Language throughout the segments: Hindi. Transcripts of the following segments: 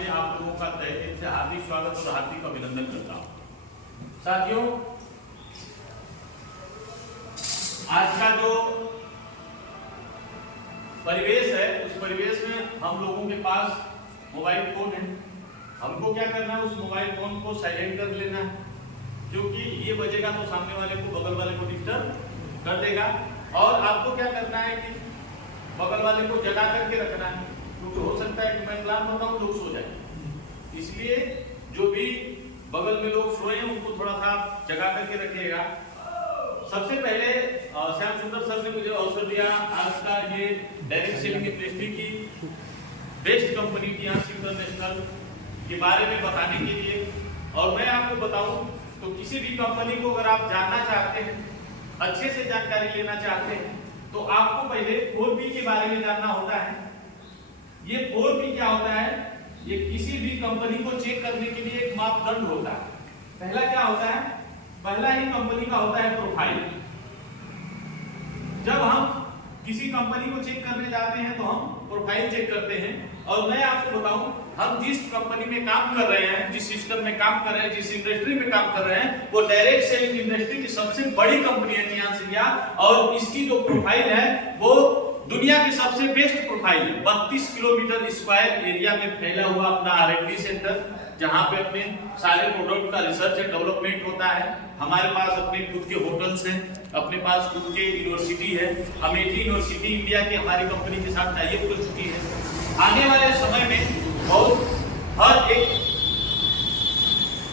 में आप लोगों का तहे दिल से हार्दिक स्वागत और हार्दिक अभिनंदन करता हूं। साथियों, आज का जो परिवेश है उस परिवेश में हम लोगों के पास मोबाइल फोन है। हमको क्या करना है, उस मोबाइल फोन को साइलेंट कर लेना है, क्योंकि ये बजेगा तो सामने वाले को, बगल वाले को डिस्टर्ब कर देगा। और आपको क्या करना है कि बगल वाले को जगा करके रखना है, क्योंकि हो सकता है कि मैं प्लान बताऊं लोग सो जाए। इसलिए जो भी बगल में लोग सोए हैं उनको थोड़ा सा जगा करके रखिएगा। सबसे पहले श्याम सुंदर सर ने मुझे अवसर दिया आज का ये डायरेक्ट सेलिंग इंडस्ट्री की बेस्ट कंपनी टीआरसी इंटरनेशनल के बारे में बताने के लिए। और मैं आपको बताऊं तो किसी भी कंपनी को अगर आप जानना चाहते हैं, अच्छे से जानकारी लेना चाहते हैं, तो आपको पहले 4P के बारे में जानना होता है। ये 4P क्या होता है? ये किसी भी कंपनी को चेक करने के लिए एक मापदंड होता है। पहला क्या होता है? पहला ही कंपनी का होता है प्रोफाइल। जब हम किसी कंपनी को चेक करने जाते हैं तो हम प्रोफाइल चेक करते हैं। और मैं आपको बताऊं, हम जिस कंपनी में काम कर रहे हैं, जिस सिस्टम में काम कर रहे हैं, जिस इंडस्ट्री में काम कर रहे हैं, वो डायरेक्ट सेलिंग इंडस्ट्री की सबसे बड़ी कंपनी है टीआरसी इंडिया। और इसकी जो प्रोफाइल है वो दुनिया की सबसे बेस्ट प्रोफाइल है। 32 किलोमीटर स्क्वायर एरिया में फैला हुआ अपना R&D सेंटर, जहां पे अपने सारे प्रोडक्ट का रिसर्च एंड डेवलपमेंट होता है। हमारे पास अपने खुद के होटल्स हैं, अपने पास खुद के यूनिवर्सिटी है। अमेठी यूनिवर्सिटी इंडिया की हमारी कंपनी के साथ टाई अप हो चुकी है। आने वाले समय में हर एक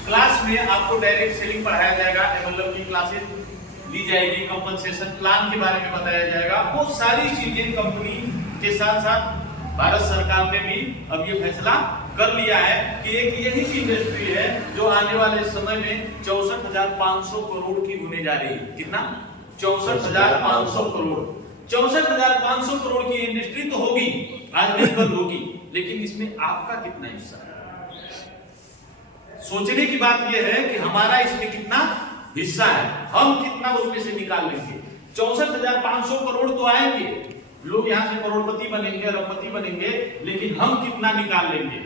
क्लास में आपको डायरेक्ट सेलिंग पढ़ाया जाएगा, MLM की क्लासेस ली जाएगी, कंपनसेशन प्लान के बारे में बताया जाएगा। वो सारी चीजें कंपनी के साथ साथ भारत सरकार ने भी अब ये फैसला कर लिया है कि एक यही इंडस्ट्री है जो आने वाले समय में 64,500 करोड़ की होने जा रही है। कितना? 64,500 करोड़। 64,500 करोड़ की इंडस्ट्री तो होगी, आज नहीं कल होगी, लेकिन इसमें आपका कितना हिस्सा है? सोचने की बात यह है कि हमारा इसमें कितना हिस्सा है, हम कितना उसमें से निकाल लेंगे। 64,500 करोड़ तो आएंगे, लोग यहाँ से करोड़पति बनेंगे, अरबपति बनेंगे, लेकिन हम कितना निकाल लेंगे?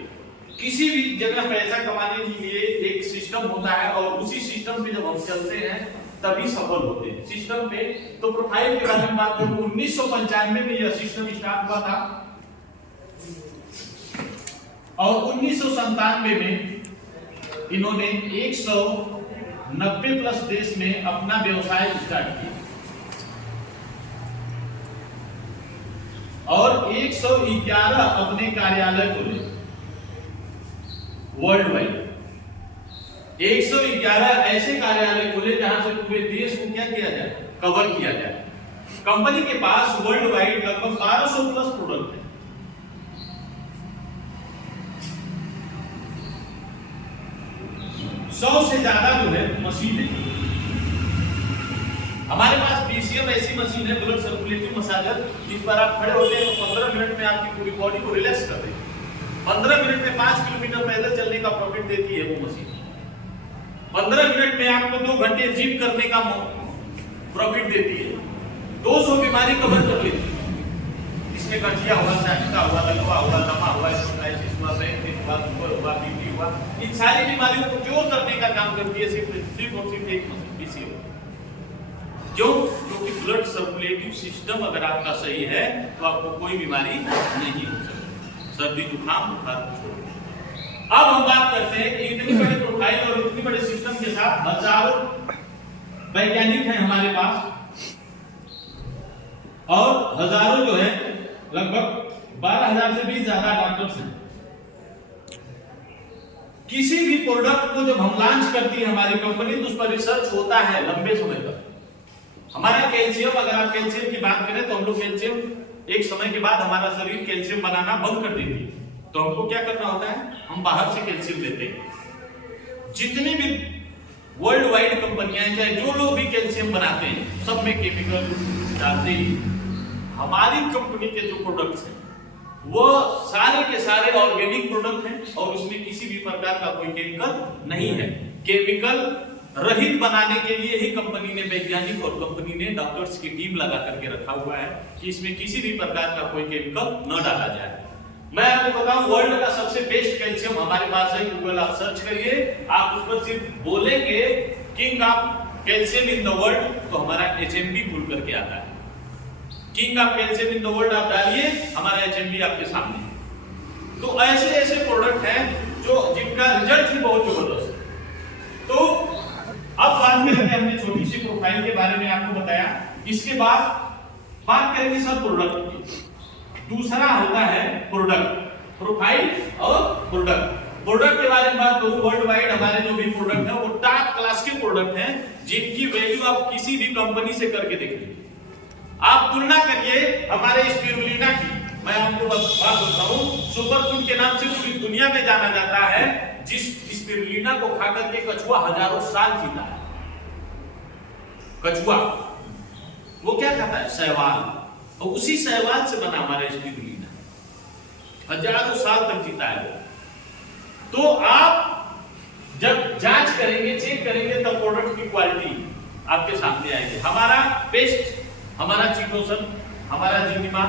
किसी भी जगह पैसा कमाने के लिए एक सिस्टम होता है और उसी सिस्टम पे जब हम चलते हैं तभी सफल होते हैं। सिस्टम पे तो प्रोफाइल के बारे में बात करूं, 1995 में यह सिस्टम स्टार्ट हुआ था और 1997 में इन्होंने 190 प्लस देश में अपना व्यवसाय स्टार्ट किया और 111 अपने कार्यालय खोले वर्ल्ड वाइड। 111 ऐसे कार्यालय खोले जहां से पूरे देश को क्या किया जाए, कवर किया जाए। कंपनी के पास वर्ल्ड वाइड लगभग 1200 प्लस प्रोडक्ट है। सौ से ज्यादा जो है मशीन है। हमारे पास PCM ऐसी मशीन है, ब्लड सर्कुलेटिंग मसाजर, जिस पर आप खड़े होते हैं तो 15 मिनट में आपकी पूरी बॉडी को रिलैक्स कर देती है। 15 मिनट में 5 किलोमीटर पैदल चलने का प्रॉफिट देती है वो मशीन। 15 मिनट में आपको 2 घंटे जिम करने का प्रॉफिट देती है। 200 बीमारी कवर कर लेती है। इसमें गठिया हुआ, साइटिका हुआ, लकवा हुआ, दमा हुआ, स्टोनाइटिस हुआ, ब्रेन हुआ, शुगर हुआ, बीपी हुआ, इन सारी बीमारियों को क्योर करने का काम करती है सिर्फ और सिर्फ एक मशीन PCM। क्यों? क्योंकि ब्लड सर्कुलेटिव सिस्टम अगर आपका सही है तो आपको कोई बीमारी नहीं हो सकती, सर्दी जुकाम बुखार छोड़। अब हम बात करते हैं कि इतनी बड़ी प्रोफाइल और इतनी बड़े सिस्टम के साथ हजारों वैज्ञानिक हैं हमारे पास और हजारों जो है लगभग 12,000 से भी ज्यादा डॉक्टर्स हैं। किसी भी प्रोडक्ट को जब हम लॉन्च करती है हमारी कंपनी तो उस पर रिसर्च होता है लंबे समय तक। हमारा कैल्शियम, अगर आप कैल्शियम की बात करें तो हम लोग कैल्शियम एक समय के बाद हमारा शरीर कैल्शियम बनाना बंद कर देती है, तो हमको क्या करना होता है, हम बाहर से कैल्शियम लेते हैं। जितनी भी वर्ल्ड वाइड कंपनियां हैं, चाहे जो लोग भी कैल्शियम बनाते हैं, सब में केमिकल डालते ही। हमारी कंपनी के जो प्रोडक्ट्स हैं वो सारे के सारे ऑर्गेनिक प्रोडक्ट हैं और उसमें किसी भी प्रकार का कोई केमिकल नहीं है। केमिकल रहित बनाने के लिए ही कंपनी ने वैज्ञानिक और कंपनी ने डॉक्टर्स की टीम लगा करके रखा हुआ है कि इसमें किसी भी प्रकार का कोई केमिकल न डाला जाए। मैं आपको बताऊं वर्ल्ड का सबसे बेस्ट कैल्शियम हमारे पास है। गूगल आप सर्च करिए, आप उस पर सिर्फ बोलेंगे king of calcium in the world तो हमारा HMB खुल करके आता है। King of calcium in the world आप डालिए, हमारा HMB आपके सामने। तो ऐसे ऐसे प्रोडक्ट हैं जो जिनका रिजल्ट ही बहुत जबरदस्त है। तो अब बात करेंगे, हमने छोटी सी प्रोफाइल के बारे में आपको बताया। इसके बाद बात करेंगे सब प्रोडक्ट की। दूसरा होता है प्रोडक्ट, प्रोफाइल और प्रोडक्ट। प्रोडक्ट के बारे में बात करूं, वर्ल्ड वाइड हमारे जो भी प्रोडक्ट है वो टॉप क्लास के प्रोडक्ट हैं, जिनकी वैल्यू आप किसी भी कंपनी से करके देखिए। आप तुलना करिए हमारे स्पिरुलिना की। मैं आपको बात बताऊं, सुपर फूड के नाम से पूरी दुनिया में जाना जाता है। जिस स्पिरुलिना को खा करके कछुआ हजारों साल जीता है। कछुआ वो क्या खाता है? शैवाल, और उसी शैवाल से बना हमारा स्पिरुलिना हजारों साल तक जीता है। तो आप जब जांच करेंगे, चेक करेंगे, तब प्रोडक्ट की क्वालिटी आपके सामने आएगी। हमारा पेस्ट, हमारा चिटोसन, हमारा जिनिमा,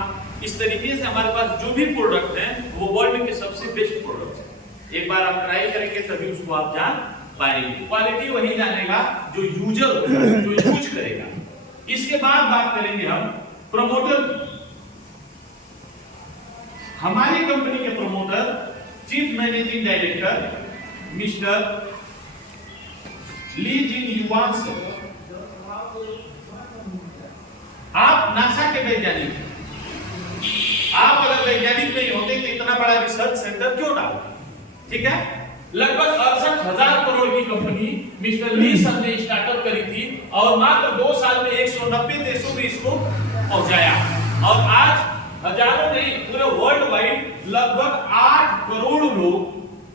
इस तरीके से हमारे पास जो भी प्रोडक्ट हैं वो वर्ल्ड के सबसे बेस्ट प्रोडक्ट हैं। एक बार आप ट्राई करेंगे तभी उसको आप जान पाएंगे। क्वालिटी वही जानेगा जो यूजर होगा, जो यूज करेगा। इसके बाद बात करेंगे हम प्रमोटर की। हमारी कंपनी के promoter chief managing director mister Li Jin Yuan से। आप नासा के वैज्ञानिक हैं। आप अगर वैज्ञानिक नहीं होते तो इतना बड़ा रिसर्च सेंटर क्यों डालते? ठीक है, लगभग 68,000 करोड़ की कंपनी मिस्टर ली सन ने स्टार्टअप करी थी और मात्र 2 साल में 190 देशों में इसको पहुंचाया। और आज हजारों नहीं, पूरे वर्ल्ड वाइड लगभग 8 करोड़ लोग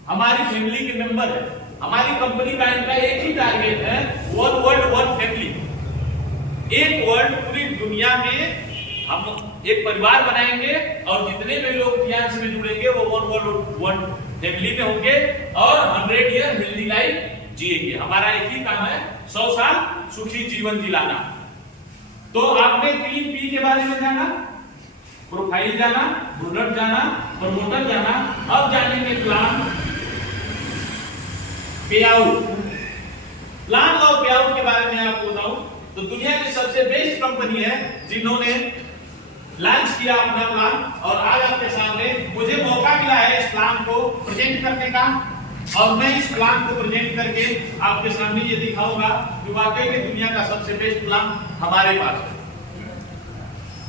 हमारी फैमिली के मेंबर हैं। हमारी कंपनी का इनका एक ही टारगेट है, वन वर्ल्ड वन फैमिली। एक वर्ल्ड, पूरी दुनिया में हम एक परिवार बनाएंगे और जितने भी लोग ध्यान से जुड़ेंगे वो वन वर्ल्ड वन फैमिली में होंगे और 100 ईयर हेल्दी लाइफ जिएंगे। हमारा एक ही काम है, 100 साल सुखी जीवन जिलाना। तो आपने 3 P के बारे में जाना, प्रोफाइल जाना, प्रोडक्ट जाना, प्रमोटर जाना। अब जानेंगे प्लान, पे आउट। प्लान और पे आउट के बारे में आपको बताऊं तो दुनिया की सबसे बेस्ट कंपनी है जिन्होंने लॉन्च किया अपना प्लान। और आज आपके सामने मुझे मौका मिला है इस प्लान को प्रेजेंट करने का, और मैं इस प्लान को प्रेजेंट करके आपके सामने ये दिखाऊंगा कि वाकई में दुनिया का सबसे बेस्ट प्लान हमारे पास है।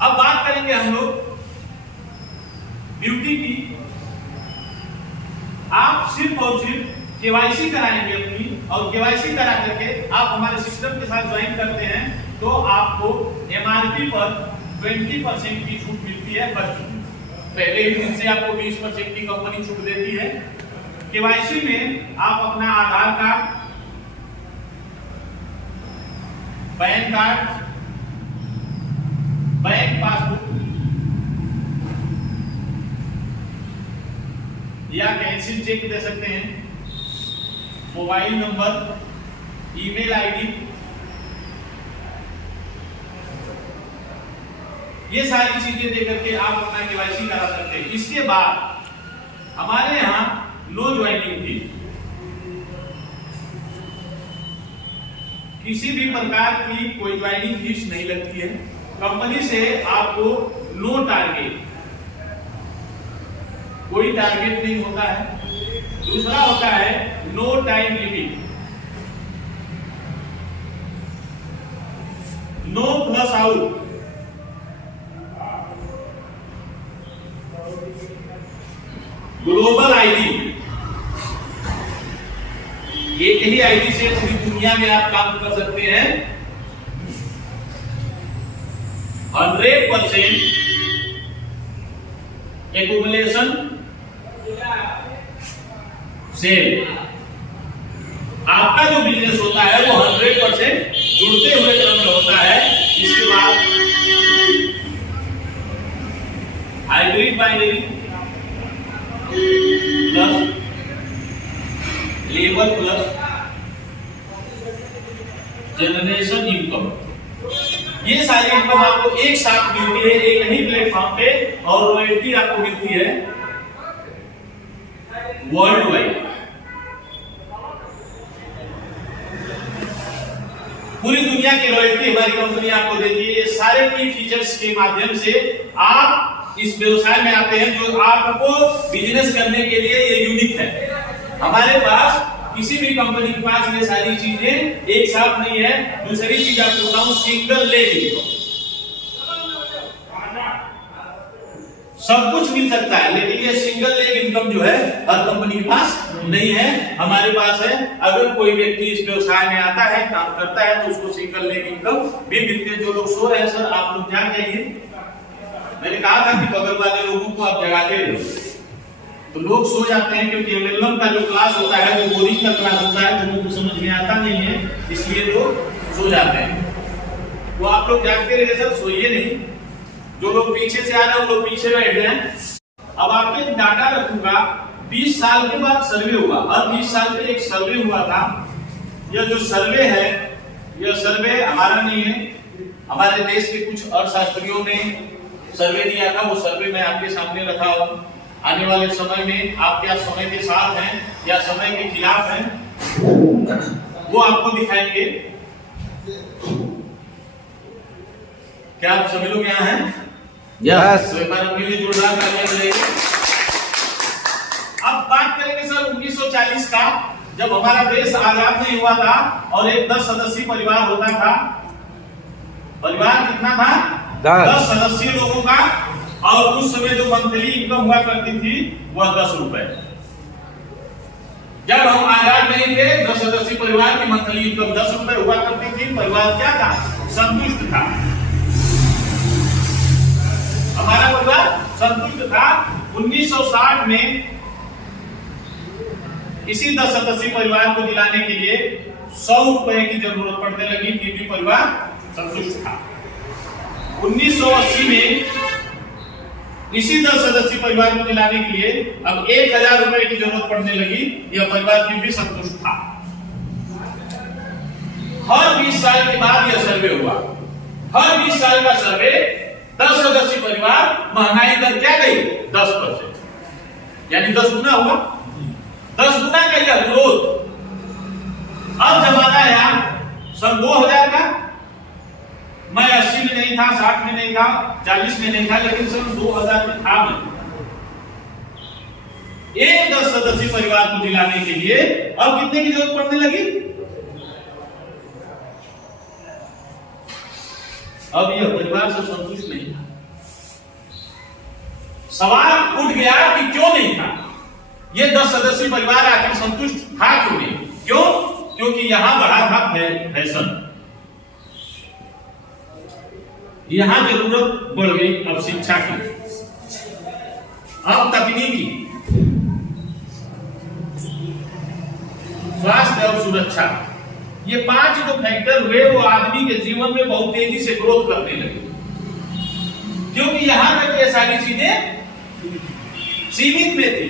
अब बात करेंगे हम लोग ब्यूटी की। आप सिर्फ और सिर्फ केवाईसी कराएंगे अपनी, और केवाईसी करा करके आप हमारे सिस्टम के साथ ज्वाइन करते हैं तो आपको MRP पर 20% की छूट मिलती है। पहले ही दिन से आपको 20% की कंपनी छूट देती है। केवाईसी में आप अपना Aadhaar card, PAN card, bank passbook या कैंसिल चेक दे सकते हैं, मोबाइल नंबर, ईमेल आईडी, ये सारी चीजें देकर के आप अपना केवाईसी करा सकते हैं। इसके बाद हमारे यहाँ नो ज्वाइनिंग फी, किसी भी प्रकार की कोई ज्वाइनिंग फीस नहीं लगती है। कंपनी से आपको नो टारगेट, कोई टारगेट नहीं होता है। दूसरा होता है no time limit, no plus out, global ID, एक ही आईडी से पूरी दुनिया में आप काम कर सकते हैं। 100% एक्युमुलेशन सेल। आपका जो बिजनेस होता है वो 100% जुड़ते हुए क्रम में होता है। इसके बाद hybrid binary plus labour plus generation income, ये सारी इनकम आपको एक साथ मिलती है एक ही प्लेटफॉर्म पे, और रॉयल्टी आपको मिलती है वर्ल्ड वाइड। पूरी दुनिया की रॉयल्टी हमारी कंपनी आपको देती है। ये सारे की फीचर्स के माध्यम से आप इस व्यवसाय में आते हैं जो आपको बिजनेस करने के लिए ये यूनिक है। हमारे पास किसी भी कंपनी के पास ये सारी चीजें एक साथ नहीं है। दूसरी चीज आपको बताऊं, सिंगल लेग इनकम सब कुछ मिल सकता है, लेकिन ये सिंगल लेग इनकम जो है हर कंपनी के पास नहीं है, हमारे पास है। अगर कोई व्यक्ति इस व्यवसाय में आता है, काम करता है, तो उसको सिंगल लेग इनकम भी मिलती है। जो लोग सो रहे हैं सर, आप लोग जाग जाइए। मैंने कहा था कि बगल वाले लोगों को आप जगाते रहो, तो लोग सो जाते हैं, क्योंकि एमएलएम का जो क्लास होता है वो बोरिंग का क्लास होता है, लोगों को समझ में आता नहीं है, इसलिए लोग सो जाते हैं। तो आप लोग जागते रहिए सर, सोइए नहीं। जो लोग पीछे से आ रहे हैं वो लोग पीछे बैठ जाएं। अब आपके डाटा रखूंगा, 20 साल के बाद सर्वे हुआ, हर 20 साल पे एक सर्वे हुआ था। यह जो सर्वे है, यह सर्वे हमारा नहीं है, हमारे देश के कुछ अर्थशास्त्रियों ने सर्वे दिया था। वो सर्वे मैं आपके सामने रखा हूं। आने वाले समय में आप क्या समय के साथ हैं या समय के खिलाफ हैं, वो आपको दिखाएंगे। क्या आप सभी लोग यहाँ हैं? यस। तो एक बार अपने लिए जोरदार तालियां बजाइए। अब बात करेंगे सर 1940 का, जब हमारा देश आजाद नहीं हुआ था और एक 10 सदस्यीय परिवार होता था। परिवार कितना था? 10 सदस्यीय लोगों का। और उस समय जो मंथली इनकम हुआ करती थी वह 10 रुपए। जब हम आजाद नहीं थे, 10 सदस्यीय परिवार की मंथली इनकम 10 रुपए हुआ करती थी। परिवार क्या था? संतुष्ट था। हमारा परिवार संतुष्ट था। 1960 में इसी 10 सदस्यीय परिवार को दिलाने के लिए 100 रुपए की जरूरत पड़ने लगी, फिर भी परिवार संतुष्ट था। 1980 में इसी 10 सदस्यीय परिवार को दिलाने के लिए अब 1000 रुपए की जरूरत पड़ने लगी, यह परिवार फिर भी संतुष्ट था। हर 20 साल के बाद यह सर्वे हुआ। हर 20 साल का सर्वे 10 सदस्यीय परिवार, महंगाई दर क्या गई? 10%, यानी 10 गुना हुआ। 10 गुना का यह ग्रोथ। अब जमाना है यार सन 2000 का। मैं 80 में नहीं था, 60 में नहीं था, 40 में नहीं था, लेकिन सन 2000 में था मैं। एक 10 सदस्यीय परिवार को दिलाने के लिए अब कितने की जरूरत पड़ने लगी? अब यह परिवार से संतुष्ट नहीं था। सवाल उठ गया कि क्यों नहीं था? यह 10 सदस्यीय परिवार आखिर संतुष्ट था क्यों नहीं? क्यों? क्योंकि यहां बढ़ा था फैशन। यहां जरूरत बढ़ गई अब शिक्षा की, अब तकनीकी, स्वास्थ्य और सुरक्षा। ये 5 जो फैक्टर हुए वो आदमी के जीवन में बहुत तेजी से ग्रोथ करने लगे, क्योंकि यहां तक ये सारी चीजें सीमित में थी,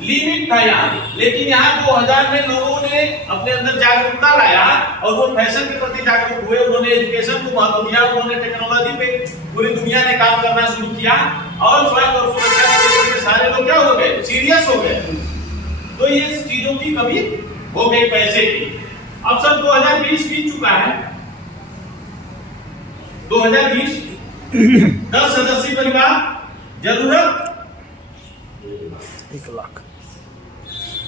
लिमिट था यहाँ। लेकिन यहाँ 2000 में लोगों ने अपने अंदर जागरूकता लाया और वो फैशन के प्रति जागरूक हुए। उन्होंने एजुकेशन को महत्व दिया, उन्होंने टेक्नोलॉजी पे पूरी दुनिया ने काम करना शुरू किया और स्वास्थ्य और सुरक्षा के सारे लोग क्या हो गए? सीरियस हो गए। तो ये चीजों की कमी हो गई, पैसे की। अब सर 2020 बीत चुका है। 2020 10 सदस्यीय परिवार, जरूरत 1 लाख।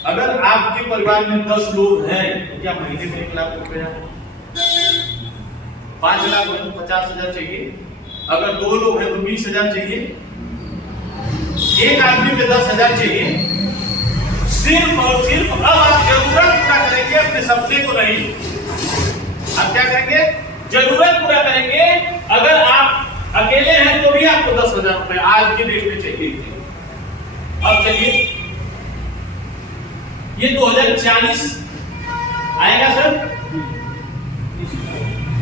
अगर आपके परिवार में 10 लोग हैं तो क्या महीने में 1 लाख रुपया? 5 लाख है तो 50,000 चाहिए। अगर 2 लोग हैं तो 20,000 चाहिए। एक आदमी पे 10,000 चाहिए। सिर्फ और सिर्फ अब आप जरूरत पूरा करेंगे, अपने सपने को नहीं। आप क्या करेंगे? जरूरत पूरा करेंगे। अगर आप अकेले हैं तो भी आपको 10,000 रुपए आज के डेट में चाहिए। अब चलिए, ये 2040 आएगा सर,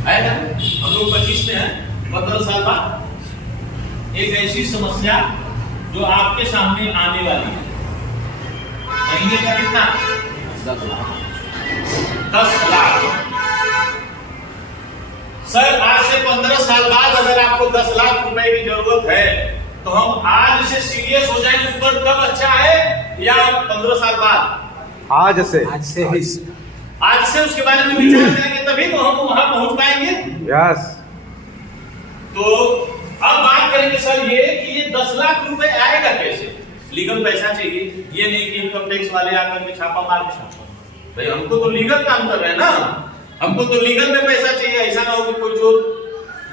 आएगा। हम लोग 25 में हैं, 15 साल बाद एक ऐसी समस्या जो आपके सामने आने वाली है। महीने का कितना? 10 लाख। 10 लाख सर। आज से 15 साल बाद अगर आपको 10 लाख रुपए की जरूरत है तो हम आज से सीरियस हो जाएं उस पर, कब अच्छा है? या 15 साल बाद? आज से उसके बारे में विचार करेंगे तभी तो हम वहां पहुंच पाएंगे। यस। तो अब बात करेंगे सर ये कि ये 10 लाख रुपए आएगा कैसे? लीगल पैसा चाहिए, ये नहीं कि इनकम टैक्स वाले आकर के छापा मार के भाई हमको तो लीगल काम कर रहे हैं ना, हमको तो लीगल में पैसा चाहिए। ऐसा ना हो कि कोई चोर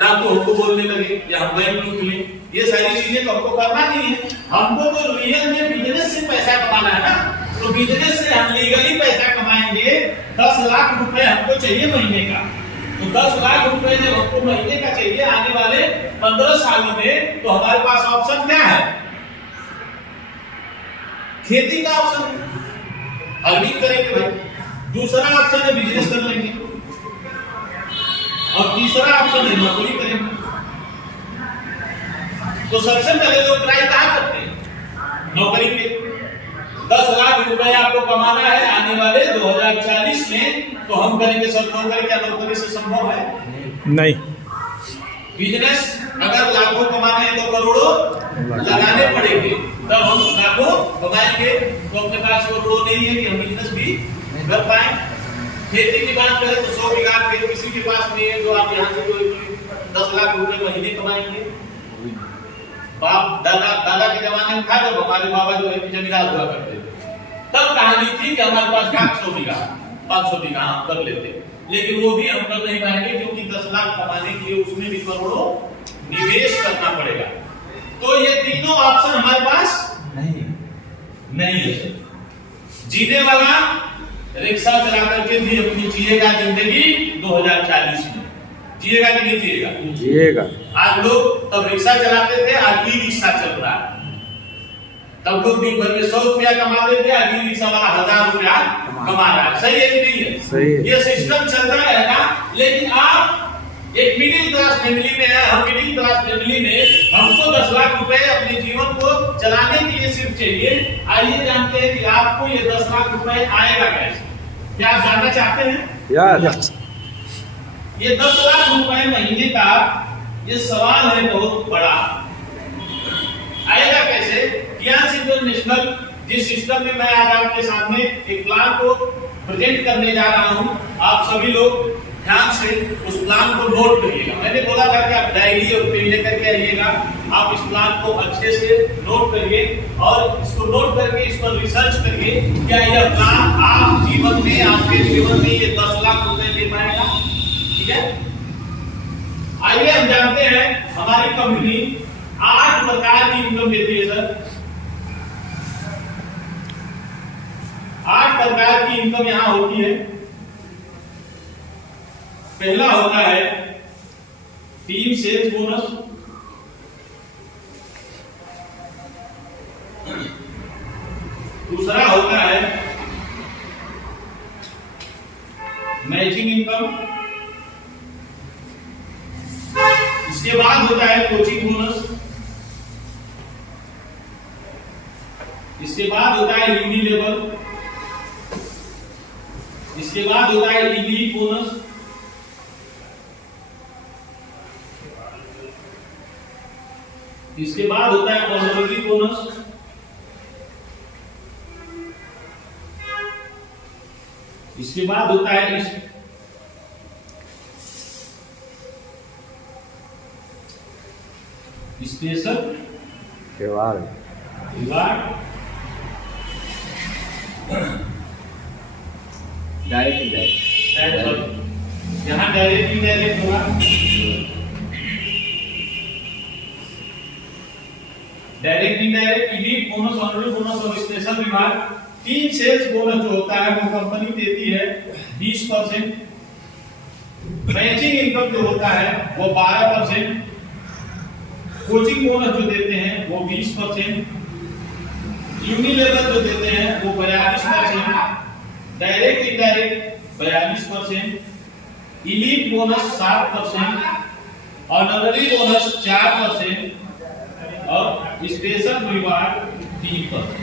डाकू हमको बोलने लगे या हम बैंक लूट लें, ये सारी चीजें तो हमको करना नहीं है। हमको तो रियल में बिजनेस से पैसा कमाना है ना, तो बिजनेस से हम लीगली पैसा कमाएंगे। 10 लाख रुपए हमको चाहिए महीने का, तो 10 लाख रुपए जब हमको महीने का चाहिए आने वाले 15 सालों में, तो हमारे पास ऑप्शन क्या है? खेती का ऑप्शन अर्निंग करेंगे भाई, दूसरा ऑप्शन है बिजनेस कर लेंगे, और तीसरा ऑप्शन है नौकरी करेंगे। तो सबसे पहले लोग ट्राई कहां करते हैं? नौकरी पे। 10 लाख रुपए आपको कमाना है आने वाले 2040 में, तो हम करेंगे सब नौकरी। क्या नौकरी से संभव है? नहीं। बिजनेस अगर लाखों कमाने हैं तो करोड़ों लगाने पड़ेंगे, तब हम लाखों कमाएंगे। तो अपने पास करोड़ों नहीं है कि हम बिजनेस भी कर पाए। खेती की बात करें तो 100 बीघा खेत किसी के पास नहीं है जो आप यहाँ से कोई 10 लाख रुपए महीने कमाएंगे। बाप दादा के जमाने में था जब हमारे बाबा जो है जमींदार हुआ करते थे, तब कहानी थी कि हमारे पास 500 बीघा हम कर लेते, लेकिन वो भी हम कर नहीं पाएंगे क्योंकि 10 लाख कमाने के लिए उसमें भी करोड़ों निवेश करना पड़ेगा। तो ये तीनों ऑप्शन हमारे पास नहीं है। जीने वाला रिक्शा चला करके भी अपनी जिएगा जिंदगी 2040 में, जिएगा कि नहीं जिएगा? जिएगा। आज लोग तब रिक्शा चलाते थे, आज ई रिक्शा चल रहा है। तब लोग दिन भर में 100 रुपया कमाते थे, आज ई रिक्शा वाला 1000 रुपया कमा रहा है। सही है कि नहीं है? सही है। ये सिस्टम चलता रहेगा। लेकिन आप एक मिडिल क्लास फैमिली में है, हम मिडिल क्लास फैमिली में हमको 10 लाख रुपए अपने जीवन को चलाने के लिए सिर्फ चाहिए। आइए जानते हैं कि आपको ये 10 लाख रुपए आएगा कैसे। क्या आप जानना चाहते हैं? यस। ये 10 लाख रुपए महीने का ये सवाल है बहुत बड़ा। आएगा कैसे? कियांस इंटरनेशनल जिस सिस्टम में मैं आज आपके सामने एक प्लान को प्रेजेंट करने जा रहा हूं, आप सभी लोग ध्यान से उस प्लान को नोट करिएगा। मैंने बोला था कि आप डायरी और पेन लेकर के आइएगा। आप इस प्लान को अच्छे से नोट करिए और इसको नोट करके इस पर रिसर्च करिए। क्या यह प्लान आप जीवन में, आपके जीवन में ये 10 लाख रुपए दे पाएगा? ठीक है, आइए हम जानते हैं हमारी कंपनी 8 प्रकार की इनकम देती है सर। 8 प्रकार की इनकम यहां होती है। पहला होता है टीम सेल्स बोनस, दूसरा होता है मैचिंग इनकम, इसके बाद होता है कोचिंग बोनस, इसके बाद होता है यूनी लेवल, इसके बाद होता है इलीट बोनस, इसके बाद होता है ऑनररी बोनस, इसके बाद होता है स्पेशल रिवार्ड। डायरेक्ट यहाँ डायरेक्ट इनडायरेक्ट होगा। Direct indirect elite bonus, honorary bonus और special reward. Team sales bonus जो होता है वो कंपनी देती है 20%। मैचिंग इनकम जो होता है वो 12%। कोचिंग बोनस जो देते हैं वो 20%। यूनिलेवल जो देते हैं वो 42%। Direct indirect 42%। Elite bonus 7%। Honorary bonus 4% और स्पेशल रिवार्ड 3%।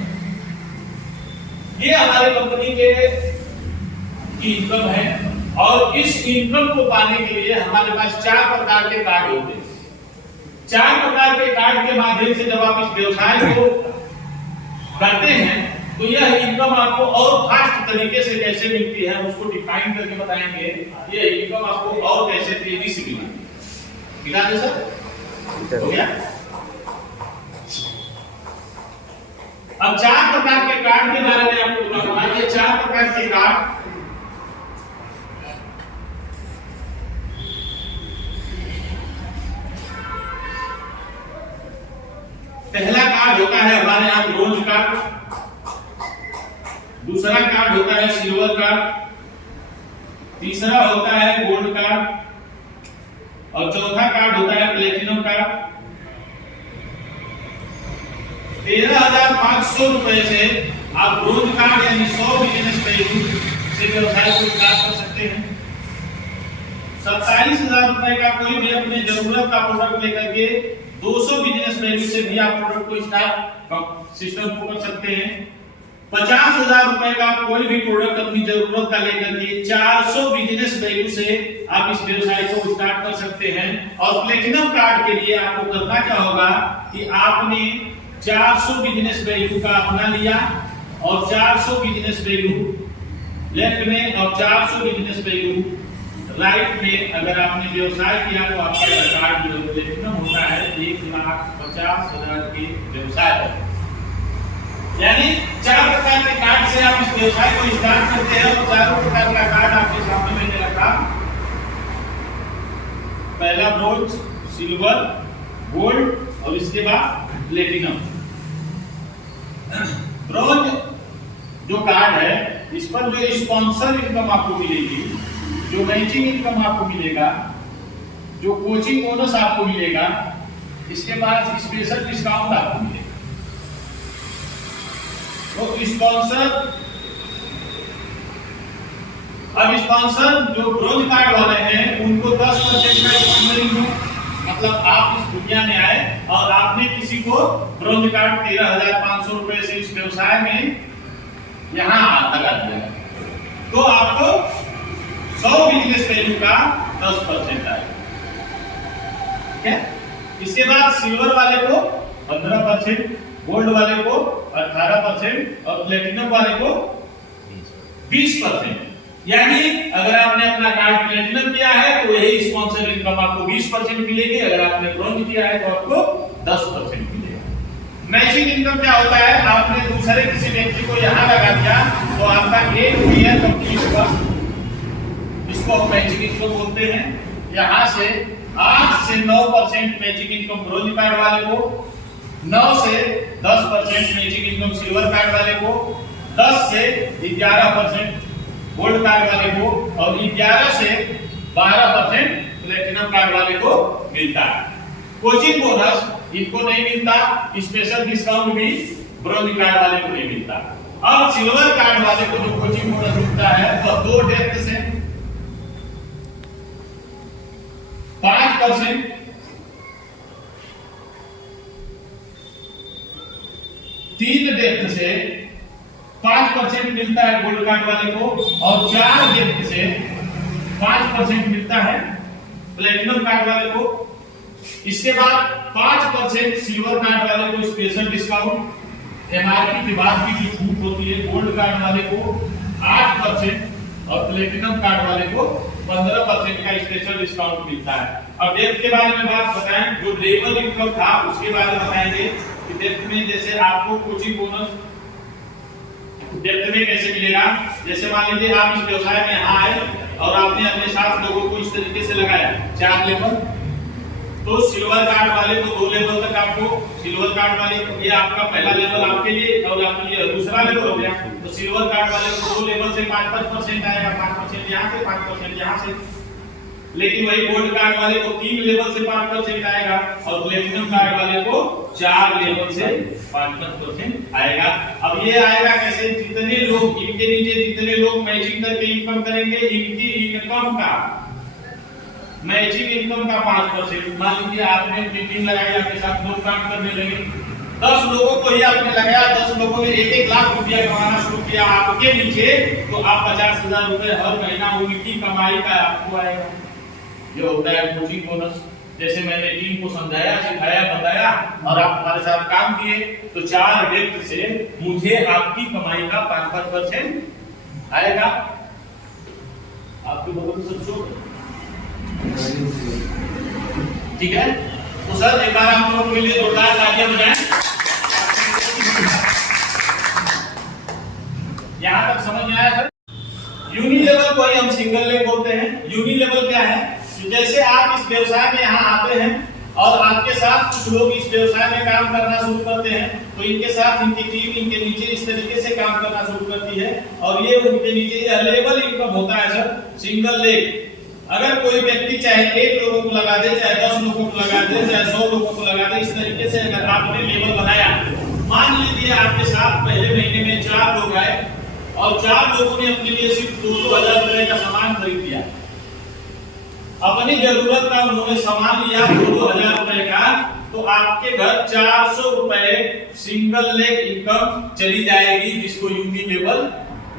ये हमारी कंपनी के की इनकम है और इस इनकम को पाने के लिए हमारे पास 4 प्रकार के कार्ड होते हैं। 4 प्रकार के कार्ड के माध्यम से जब आप इस व्यवसाय को करते हैं तो यह इनकम आपको और फास्ट तरीके से कैसे मिलती है उसको डिफाइन करके बताएंगे। ये इनकम आपको और कैसे तेजी से मिला दे सर, हो गया। अब 4 प्रकार के कार्ड के बारे में आपको बताऊंगा। ये 4 प्रकार के कार्ड, पहला कार्ड होता है हमारे यहाँ ब्रोंज कार्ड, दूसरा कार्ड होता है सिल्वर कार्ड, तीसरा होता है गोल्ड कार्ड और चौथा कार्ड होता है प्लेटिनम कार्ड। 13,500 रुपए से आप ब्रोंज कार्ड यानी 100 बिजनेस वैल्यू से व्यवसाय को स्टार्ट कर सकते हैं। 27,000 रुपए का कोई भी अपने जरूरत का प्रोडक्ट लेकर के 200 बिजनेस वैल्यू से भी आप प्रोडक्ट को स्टार्ट सिस्टम को कर सकते हैं। 50,000 रुपए का कोई भी प्रोडक्ट अपनी जरूरत का लेकर के 400 बिजनेस वैल्यू से आप इस व्यवसाय को स्टार्ट कर सकते हैं। और प्लेटिनम कार्ड के लिए आपको करना क्या होगा कि आपने 400 बिजनेस वैल्यू का अपना लिया और 400 बिजनेस वैल्यू लेफ्ट में और 400 बिजनेस वैल्यू राइट में अगर आपने व्यवसाय किया तो आपका कार्ड जो प्लेटिनम होता है 1,50,000 के व्यवसाय पर। यानी 4 प्रकार के कार्ड से आप इस व्यवसाय को स्टार्ट करते हैं। और 4 प्रकार का कार्ड आपके सामने मैंने रखा, पहला ब्रोंज, सिल्वर, गोल्ड और इसके बाद प्लेटिनम। ब्रोंज जो कार्ड है इस पर जो स्पॉन्सर इनकम आपको मिलेगी, जो मैचिंग इनकम आपको मिलेगा, जो कोचिंग बोनस आपको मिलेगा, इसके बाद स्पेशल डिस्काउंट आपको मिलेगा। तो स्पॉन्सर, अब स्पॉन्सर जो ब्रोंज कार्ड वाले हैं उनको 10% का स्पॉन्सरिंग हो, मतलब आप इस दुनिया में आए और आपने किसी को ब्रोंज कार्ड 13,500 रुपए से इस व्यवसाय में यहां लगा दिया तो आपको 100 बिजनेस वैल्यू का 10% आएगा। ठीक है। इसके बाद सिल्वर वाले को 15%, गोल्ड वाले को 18% और प्लेटिनम वाले को 20%। यानी अगर आपने अपना कार्ड प्लेटिनम किया है तो यही स्पॉन्सर इनकम आपको 20% मिलेगी, अगर आपने ब्रोंज किया है तो आपको 10% मिलेगा। मैचिंग इनकम क्या होता है, आपने दूसरे किसी व्यक्ति को यहां लगा दिया तो आपका 1 ईयर कंप्लीट हुआ, इसको हम मैचिंग इनकम बोलते हैं। यहां से 8 से 9% मैचिंग इनकम ब्रोंज कार्ड वाले को, 9 से 10% मैचिंग इनकम सिल्वर कार्ड वाले को, 10 से 11% गोल्ड कार्ड वाले को और 11 से 12% प्लेटिनम कार्ड वाले को मिलता है। कोचिंग बोनस इनको नहीं मिलता, स्पेशल डिस्काउंट भी ब्रोंज कार्ड वाले को नहीं मिलता। अब सिल्वर कार्ड वाले को जो कोचिंग बोनस मिलता है वो 2 डेप्थ से 5%, 3 डेप्थ से 5% मिलता है गोल्ड कार्ड वाले को और 4 डेप्थ से 5% मिलता है प्लेटिनम कार्ड वाले को। इसके बाद 5% सिल्वर कार्ड वाले को स्पेशल डिस्काउंट, एमआरपी के बाद की जो छूट होती है गोल्ड कार्ड वाले को 8% और प्लेटिनम कार्ड वाले को 15% का स्पेशल डिस्काउंट मिलता है। अब डेप्थ के बारे में बात बताएं, जो लेवल इनकम था उसके बारे में बताएंगे कि डेप्थ में जैसे आपको कोचिंग बोनस डेप्थ में कैसे मिलेगा। जैसे मान लीजिए आप इस व्यवसाय में यहाँ आए और आपने अपने साथ लोगों को इस तरीके से लगाया 4 लेवल, तो सिल्वर कार्ड वाले को 2 लेवल तक आपको, सिल्वर कार्ड वाले को ये आपका पहला लेवल आपके लिए और आपके लिए दूसरा लेवल हो गया। तो सिल्वर कार्ड वाले को 2 लेवल से 5% आएगा, 5% यहाँ से 5% यहाँ से। लेकिन वही गोल्ड कार्ड वाले को 3 लेवल से 5% आएगा और प्लेटिनम कार्ड वाले को 4 लेवल से 5% आएगा। अब ये आएगा कैसे, जितने लोग इनके नीचे जितने लोग मैचिंग करके इनकम करेंगे, इनकी इनकम का मैचिंग इनकम का 5%। मान लीजिए आपने मीटिंग लगाई, आपके साथ लोग काम करने लगे, 10 लोगों को ही आपने लगाया, 10 लोगों ने 1-1 लाख रुपया कमाना शुरू किया आपके नीचे, तो आप 50,000 रुपए हर महीना उनकी कमाई का आपको आएगा। ये होता है कोचिंग बोनस। जैसे मैंने टीम को समझाया, सिखाया, बताया और आप हमारे साथ काम किए, तो 4 व्यक्ति से मुझे आपकी कमाई का 5% आएगा। आपके बगल में सोचो, ठीक है? तो सर एक बार आप लोगों के लिए जोरदार तालियां बजाएं। यहां तक समझ में आया सर? यूनिलेवल को ही हम सिंगल लेग बोलते हैं। यूनिलेवल क्या है? जैसे आप इस व्यवसाय में यहाँ आते हैं और आपके साथ कुछ लोग इस व्यवसाय में काम करना शुरू करते हैं, तो इनके साथ इनकी टीम इनके नीचे इस तरीके से काम करना शुरू करती है और ये उनके नीचे ये लेवल इनकम होता है सर, सिंगल लेग। अगर कोई व्यक्ति चाहे 1 लोगों को लगा दे, चाहे 10 लोगों को लगा दे, चाहे 100 लोगों को लगा दे, इस तरीके से अगर आपने लेवल बनाया, मान लीजिए आपके साथ पहले महीने में 4 लोग आए और 4 लोगों ने अपने लिए सिर्फ 2,000 रुपए का सामान खरीद लिया। अपनी जरूरत का उन्होंने सामान लिया 2,000 रुपए का, तो आपके घर 400 रुपए सिंगल लेग इनकम चली जाएगी, जिसको यूनिलेवल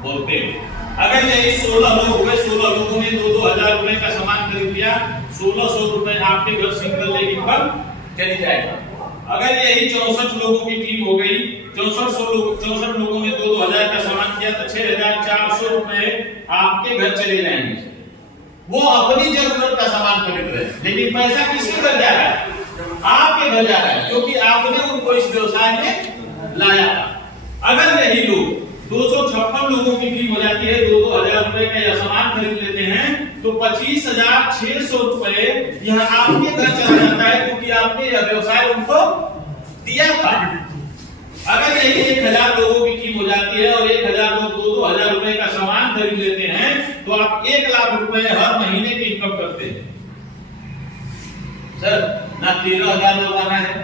बोलते हैं। अगर यही 16 लोग हुए, 16 लोगों ने 2,000 रुपए का सामान खरीद लिया, 1,600 रुपए आपके घर सिंगल लेग इनकम चली जाएगा। अगर यही 64 लोगों की टीम हो गई, 64 लोगों ने 2,000 का सामान किया, तो 6,400 रुपए आपके घर चले जाएंगे। वो अपनी जरूरत का सामान खरीद रहे हैं, लेकिन पैसा किसके घर जा रहा है? आपके घर जा रहा है, क्योंकि आपने उनको इस व्यवसाय में लाया था। अगर यही लोग 256 लोगों की टीम हो जाती है, 2,000 रुपए का यह सामान खरीद लेते हैं, तो 25,600 रुपए यहाँ आपके घर चला जाता है, क्योंकि आपने यह व्यवसाय उनको दिया था। अगर यही 1,000 लोगों की टीम हो जाती है और 1,000 लोग 2,000 रुपए का सामान खरीद लेते हैं, तो आप 1 लाख रुपए हर महीने की इनकम करते हैं। सर ना 13,000 लगवाना है,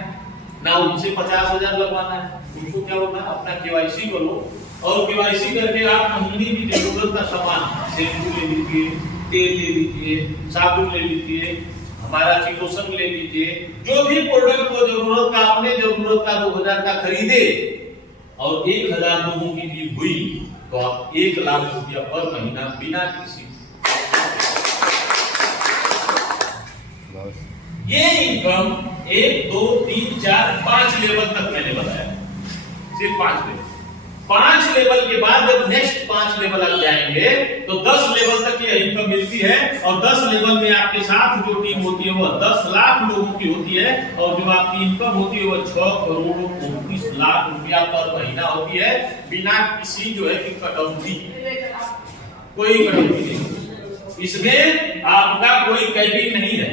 ना उनसे 50,000 लगवाना है। उनको क्या होता है? अपना केवाईसी करो और केवाईसी करके आप महीने की जरूरत का सामान, शैम्पू ले लीजिए, तेल ले लीजिए, साबुन ले लीजिए, हमारा चिलोसन ले लीजिए, जो भी प्रोडक्ट को जरूरत का, अपने जरूरत का 2,000 का खरीदे और 1,000 लोगों की टीम हुई, तो आप 1 लाख रुपया पर महीना बिना किसी ये इनकम 1, 2, 3, 4, 5 लेवल तक मैंने बताया, सिर्फ 5 लेवल। 5 लेवल के बाद जब नेक्स्ट 5 लेवल आ जाएंगे, तो 10 लेवल तक ये इनकम मिलती है और 10 लेवल में आपके साथ जो टीम होती है वो 10 लाख लोगों की होती है और जो आपकी इनकम होती है वो 6,29,00,000 रुपया पर महीना होती है, बिना किसी जो है कि कटौती, कोई कटौती नहीं। इसमें आपका कोई कैपिंग नहीं है।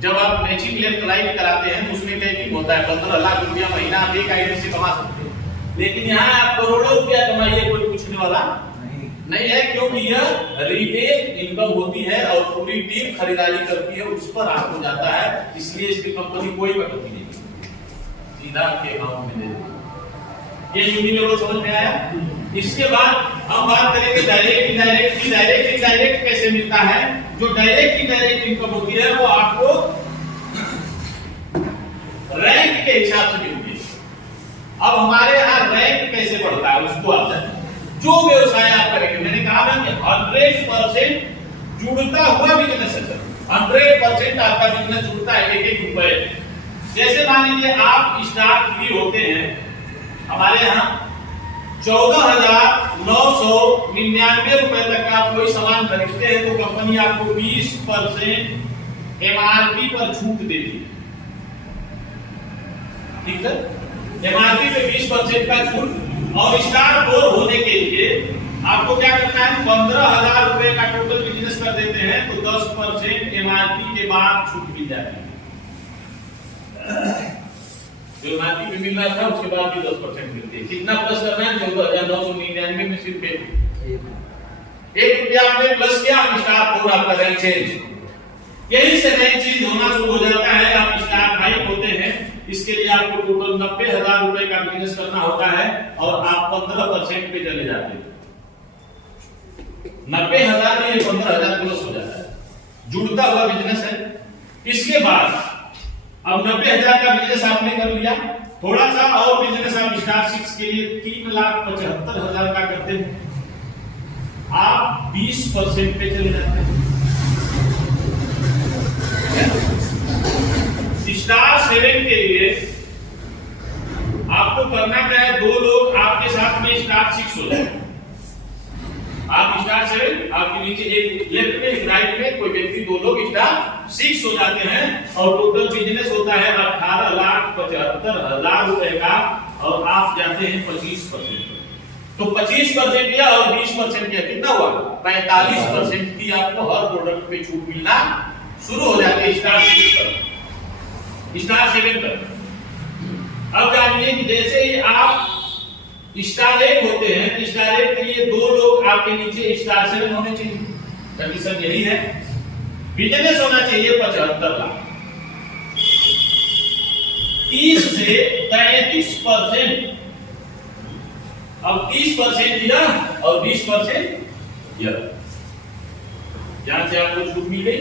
जब आप मैचिंग लेफ्ट राइट कराते हैं, उसमें कैपिंग होता है 15 लाख रुपया महीना आप एक आईडी से कमा सकते हैं, लेकिन यहाँ आप करोड़ों रुपया कमाइए, कोई पूछने वाला नहीं है, क्योंकि यह रिटेल इनकम होती है और पूरी टीम खरीदारी करती है, उस पर आपको जाता है, इसलिए इसकी कंपनी कोई कटौती नहीं, सीधा आपके अकाउंट में दे देती। ये यूनिलेवल समझ में आया? इसके बाद हम बात करेंगे डायरेक्ट इनडायरेक्ट की। डायरेक्ट इनडायरेक्ट कैसे मिलता है? जो डायरेक्ट इनडायरेक्ट इनकम होती है वो आपको रैंक के हिसाब से मिलती है। अब हमारे यहाँ रैंक कैसे बढ़ता है उसको आप जानिए। जो व्यवसाय आप करेंगे, मैंने कहा ना कि 100% जुड़ता हुआ बिजनेस है सर, 100% आपका बिजनेस जुड़ता है 1-1 रुपए। जैसे मान लीजिए आप स्टार्ट फ्री होते हैं, हमारे यहाँ 14,999 रुपए तक का आप कोई सामान खरीदते हैं, तो कंपनी आपको 20% MRP पर छूट देती है। ठीक है, MRP पे 20% का छूट। और स्टार 4 होने के लिए आपको क्या करना है? 15,000 रुपए का टोटल बिजनेस कर देते हैं, तो 10% MRP के बाद छूट मिल जाती है। जो MRP पे मिल रहा था उसके बाद भी 10% मिलती है। कितना प्लस करना है? 14,999 में सिर्फ 1 रुपया आपने प्लस किया, स्टार 4 आपका रैंक चेंज। यही से रैंक चेंज होना शुरू हो जाता है। आप स्टार 5 होते हैं, इसके लिए आपको टोटल 90,000 रुपए का बिजनेस करना होता है और आप 15% पे चले जाते हैं। 90,000 में 15,000 प्लस हो जाता है, जुड़ता हुआ बिजनेस है। इसके बाद अब 90,000 का बिजनेस आपने कर लिया, थोड़ा सा और बिजनेस आप स्टार 6 के लिए 3,75,000 का करते हैं, आप 20% पे चले जाते हैं। स्टार 7 के लिए आपको करना क्या है, 2 लोग आपके साथ में स्टार 6 हो जाए। आप स्टार 7, आपके नीचे एक लेफ्ट में एक राइट में कोई व्यक्ति 2 लोग स्टार 6 हो जाते हैं और टोटल बिजनेस होता है 18,75,000 रुपए का और आप जाते हैं 25%। तो 25% किया और 20% किया, कितना हुआ? 45% की आपको हर प्रोडक्ट पे छूट मिलना शुरू हो जाती है स्टार 6 पर, स्टार 7 पर। अब जानिए कि जैसे ही आप स्टार 8 होते हैं, स्टार 8 के लिए 2 लोग आपके नीचे स्टार 7 होने चाहिए। कंडीशन यही है, बिजनेस होना चाहिए 75 लाख। 30 से 33%। अब 30% यह और 20% यह, जहां से आपको छूट मिल गई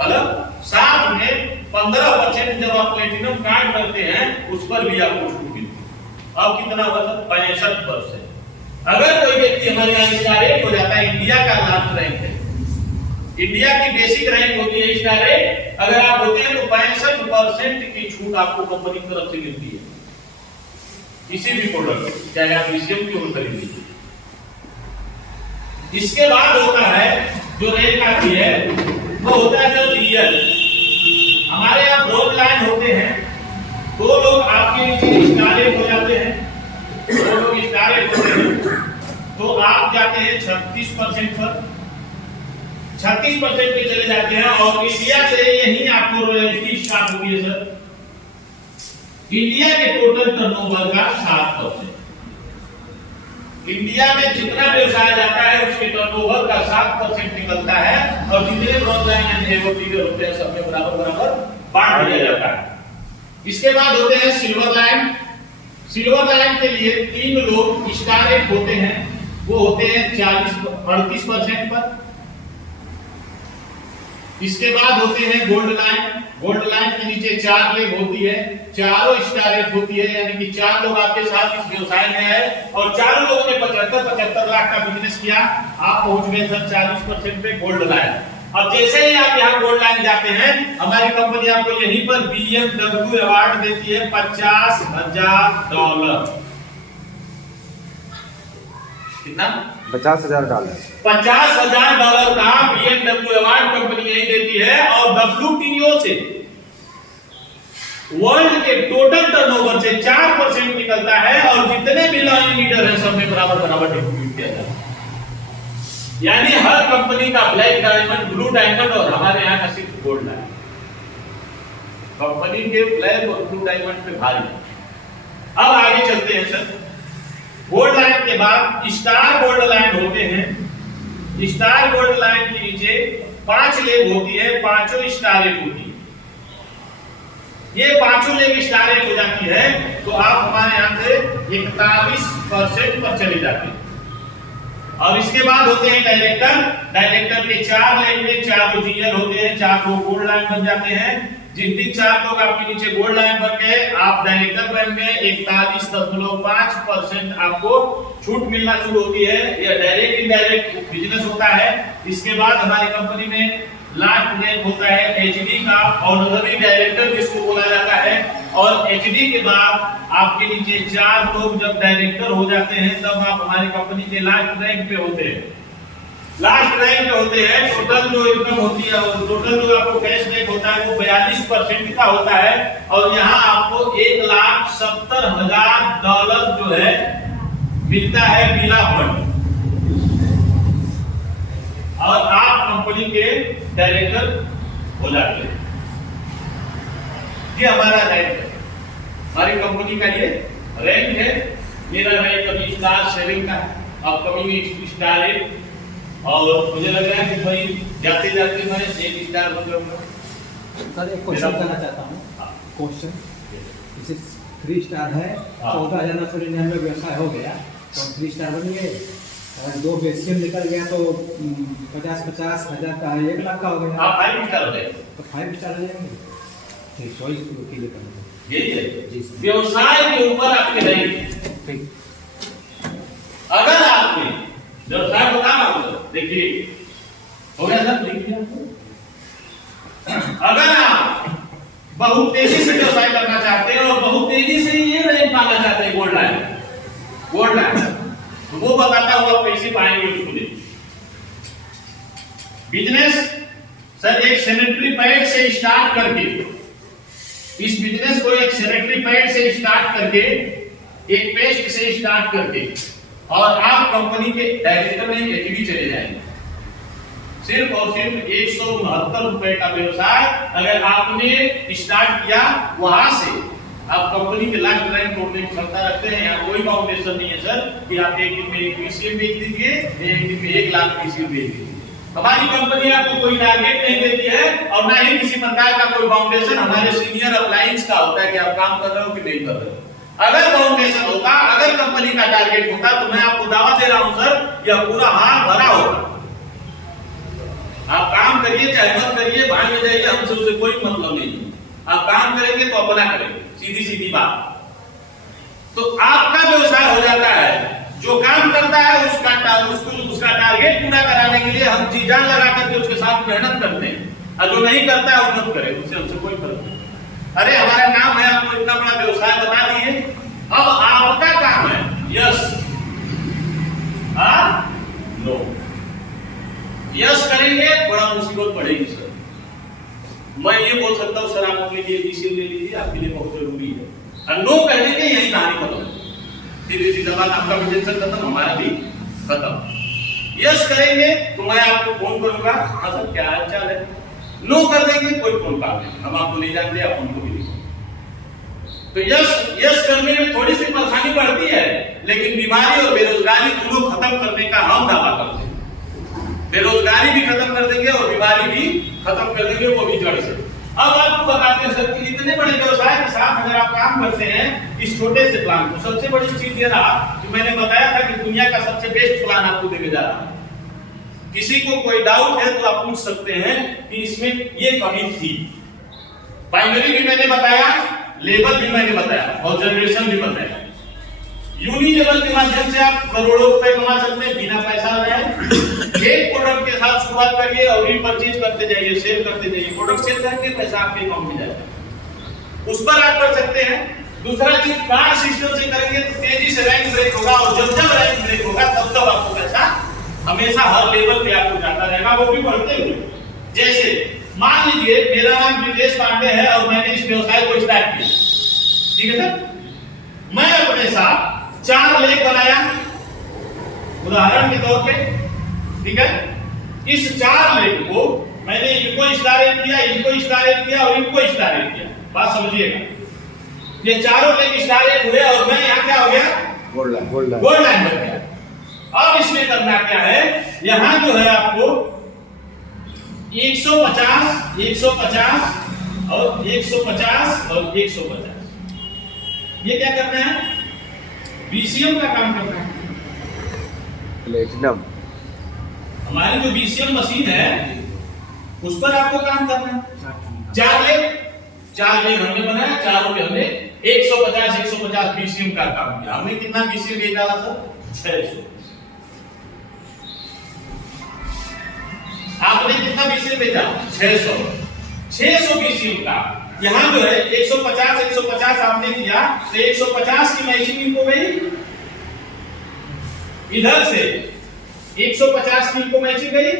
अलग। साथ में 15% जब आप प्लेटिनम कार्ड करते हैं उस पर भी आपको छूट मिलती है। अब कितना हुआ था? 65%। अगर कोई व्यक्ति हमारे यहाँ स्टार 8 हो जाता है, इंडिया का लास्ट रैंक है, इंडिया की बेसिक रैंक होती है स्टार 8, अगर आप होते हैं तो 65% की छूट आपको कंपनी की तरफ से मिलती है किसी भी प्रोडक्ट, चाहे आप लीथियम की खरीद लीजिए। इसके बाद होता है जो रैंक आती है वो होता है जो रियल। हमारे यहाँ ब्रॉड लाइन होते हैं, 2 लोग आपके नीचे स्टार 8 हो जाते हैं, 2 लोग स्टार 8 होते हैं, तो आप जाते हैं 36% पर, 36% पे चले जाते हैं और इंडिया से यही आपको रॉयल्टी स्टार्ट होती है सर। इंडिया के टोटल टर्नओवर का 7%। इंडिया में जितना व्यवसाय जाता है उसके टर्नओवर का 7% निकलता है और जितने broad line and heavy figure होते हैं सब में बराबर बराबर बांट दिया जाता है। इसके बाद होते हैं सिल्वर लाइन। सिल्वर लाइन के लिए 3 लोग स्टार 8 होते हैं, वो होते हैं 38% पर। इसके बाद होते हैं गोल्ड लाइन। गोल्ड लाइन के नीचे 4 लेग होती है, चारों स्टार 8 होती है, यानी कि 4 लोग आपके साथ इस व्यवसाय में है और 4 लोगों ने 75 लाख का बिजनेस किया। आप पहुंच गए सर 40% पे गोल्ड लाइन। अब जैसे ही आप यहाँ गोल्ड लाइन जाते हैं, हमारी कंपनी आपको यहीं पर BMW अवार्ड देती है $50,000। कितना? $50,000। $50,000 का BMW अवार्ड कंपनी यही देती है और WTO से वर्ल्ड के टोटल टर्नओवर से 4% निकलता है और जितने भी लाइन लीडर हैं सब में बराबर बराबर डिस्ट्रीब्यूट किया जाता है। यानी हर कंपनी का ब्लैक डायमंड, ब्लू डायमंड और हमारे यहाँ का सिर्फ गोल्ड है। कंपनी के ब्लैक और ब्लू डायमंड पे भारी। अब आगे चलते हैं सर। गोल्ड लाइन के बाद स्टार गोल्ड लाइन होते हैं। स्टार गोल्ड लाइन के नीचे 5 लेग होती है, 5 स्टार 8 होती है। ये 5 लेग स्टार 8 हो जाती है तो आप हमारे यहां से 41% पर चले जाते हैं। और इसके बाद होते हैं डायरेक्टर। डायरेक्टर के 4 लेग में 4 जीएल होते हैं, 4 लोग गोल्ड लाइन बन जाते हैं। जिन भी 4 लोग आपके नीचे गोल्ड लाइन बन गए, आप डायरेक्टर रैंक में 41.5% आपको छूट मिलना शुरू होती है। यह डायरेक्ट इनडायरेक्ट बिजनेस होता है। इसके बाद हमारी कंपनी में लास्ट रैंक होता है एचडी का, ऑनररी डायरेक्टर जिसको बोला जाता है। और एचडी के बाद आपके नीचे 4 लोग जब डायरेक्टर हो जाते हैं तब आप हमारी कंपनी के लास्ट रैंक पे होते हैं। लास्ट रैंक पे होते हैं। टोटल जो इनकम होती है, टोटल जो आपको कैशबैक होता है वो 42% का होता है और यहाँ आपको $1,70,000 जो है मिलता है बिना फंड और आप कंपनी के डायरेक्टर हो जाते हैं। ये हमारा रैंक है, हमारी कंपनी का ये रैंक है। मेरा रैंक अभी स्टार 7 का है, अपकमिंग स्टार 8 और मुझे लग रहा है कि भाई जाते जाते मैं 1 स्टार बन जाऊंगा। सर एक क्वेश्चन करना चाहता हूँ। क्वेश्चन जैसे 3 स्टार है, 14,999 व्यवसाय हो गया तो 3 स्टार बन गए। अगर 2 बेसियम निकल गया तो 50,000 का 1 लाख का हो गया। आप 5 स्टार हो जाएंगे तो 5 स्टार हो जाएंगे। ठीक, सॉरी के लिए करना यही है व्यवसाय के ऊपर आपके रहेंगे। ठीक। अगर आपने व्यवसाय को काम आपको देखिए हो गया सर, देखिए अगर आप बहुत तेजी से व्यवसाय करना चाहते हैं और बहुत तेजी से ये रैंक पाना चाहते हैं गोल्ड लाइन। गोल्ड लाइन वो बताता हुआ कैसे पाएंगे उसको ले। बिजनेस सर एक सैनिटरी पैड से स्टार्ट करके, इस बिजनेस को एक सैनिटरी पैड से स्टार्ट करके, एक पेस्ट से स्टार्ट करके, और आप कंपनी के डायरेक्टर में एचडी चले जाएंगे। सिर्फ और सिर्फ 169 रुपए का व्यवसाय अगर आपने स्टार्ट किया, वहां से आप कंपनी के लास्ट रैंक तोड़ने की क्षमता रखते हैं। यहाँ कोई फाउंडेशन नहीं है सर कि आप एक दिन में 1 पीसीएम बेच दीजिए, एक दिन में 1 लाख पीसीएम बेच दीजिए। हमारी कंपनी आपको कोई टारगेट नहीं देती है और ना ही किसी प्रकार का कोई फाउंडेशन हमारे सीनियर अपलायंस का होता है कि आप काम कर रहे हो कि नहीं कर रहे हो। अगर फाउंडेशन होता, अगर कंपनी का टारगेट होता, तो मैं आपको दावा दे रहा हूं सर, यह पूरा हार भरा होगा। आप काम करिए चाहे मत करिए, भाग में जाइए, हमसे उसे कोई मतलब नहीं। आप काम करेंगे तो अपना करेंगे, सीधी सीधी बात। तो आपका व्यवसाय हो जाता है। जो काम करता है उसका टारगेट पूरा कराने के लिए हम जी जान लगा करके उसके साथ मेहनत करते हैं, और जो नहीं करता है वो मत करे, उससे हमसे कोई फर्क नहीं। अरे हमारा काम है आपको इतना बड़ा व्यवसाय बता दिए, अब आपका काम है यस नो। यस करेंगे बड़ा मुसीबत पड़ेगी सर। मैं ये बोल सकता हूँ सर आप अपने लिए पीसीएम ले लीजिए, आपके लिए बहुत जरूरी है, और नो कहने के यही कहानी खत्म। सीधी सीधा बात, आपका भी टेंशन खत्म, हमारा भी खत्म। यस करेंगे तो मैं आपको फोन करूंगा, हाँ सर क्या हाल चाल है। नो कर देंगे कोई फोन काम नहीं, हम आपको नहीं जानते, आप उनको भी नहीं। तो यस करने में थोड़ी सी परेशानी पड़ती है, लेकिन बीमारी और बेरोजगारी दोनों खत्म करने का हम दावा करते हैं। बेरोजगारी भी खत्म कर देंगे और बीमारी भी खत्म कर देंगे, वो भी जड़ से। अब आपको बताते हैं सर कि इतने बड़े व्यवसाय के साथ अगर आप काम करते हैं इस छोटे से प्लान को, सबसे बड़ी चीज ये रहा कि मैंने बताया था कि दुनिया का सबसे बेस्ट प्लान आपको देने जा रहा हूं। किसी को कोई डाउट है तो आप पूछ सकते हैं कि इसमें ये कमी थी। प्राइमरी भी मैंने बताया, लेवल भी मैंने बताया, और जनरेशन भी बताया। यूनि लेवल के माध्यम से आप करोड़ों रुपए कमा सकते हैं बिना पैसा लगाए। एक प्रोडक्ट के साथ शुरुआत करिए और रीपरचेज करते जाइए, सेल करते जाइए। प्रोडक्ट सेल करके पैसा आपके अकाउंट में जाएगा, उस पर आप कर सकते हैं। दूसरा चीज कार्ड सिस्टम से करेंगे तो तेजी से रैंक ब्रेक होगा, और जब जब रैंक ब्रेक होगा तब तब आपको पैसा हमेशा हर लेवल पे आपको जाता रहेगा, वो भी बढ़ते हुए। जैसे मान लीजिए मेरा नाम ब्रिजेश पांडे है और मैंने इस व्यवसाय को स्टार्ट किया, ठीक है सर। मैं अपने साथ 4 लेख बनाया उदाहरण के तौर पे, ठीक है। इस 4 लेख को मैंने इनको स्टार किया, इनको स्टार किया और इनको स्टार किया। बात समझिएगा, ये चारों लेख स्टार हुए और मैं यहाँ क्या हो गया, गोल्ड लाइन बन गया। अब इसमें करना क्या है, यहां जो है आपको 150 150 और 150 और 150, ये क्या करना है, बीसीएम का काम करना है। प्लेटिनम हमारी जो बीसीएम मशीन है उस पर आपको काम करना है। 4 लेख हमने बनाया, 4 पे हमने 150 बीसीएम का काम किया। हमने कितना बीसीएम ले डाला था, 600। आपने कितना बीसीएम बेचा, 600 बीसीएम का। यहां जो है 150 आपने किया तो 150 की मैचिंग हो गई, इधर से 150 की इनको मैचिंग गई,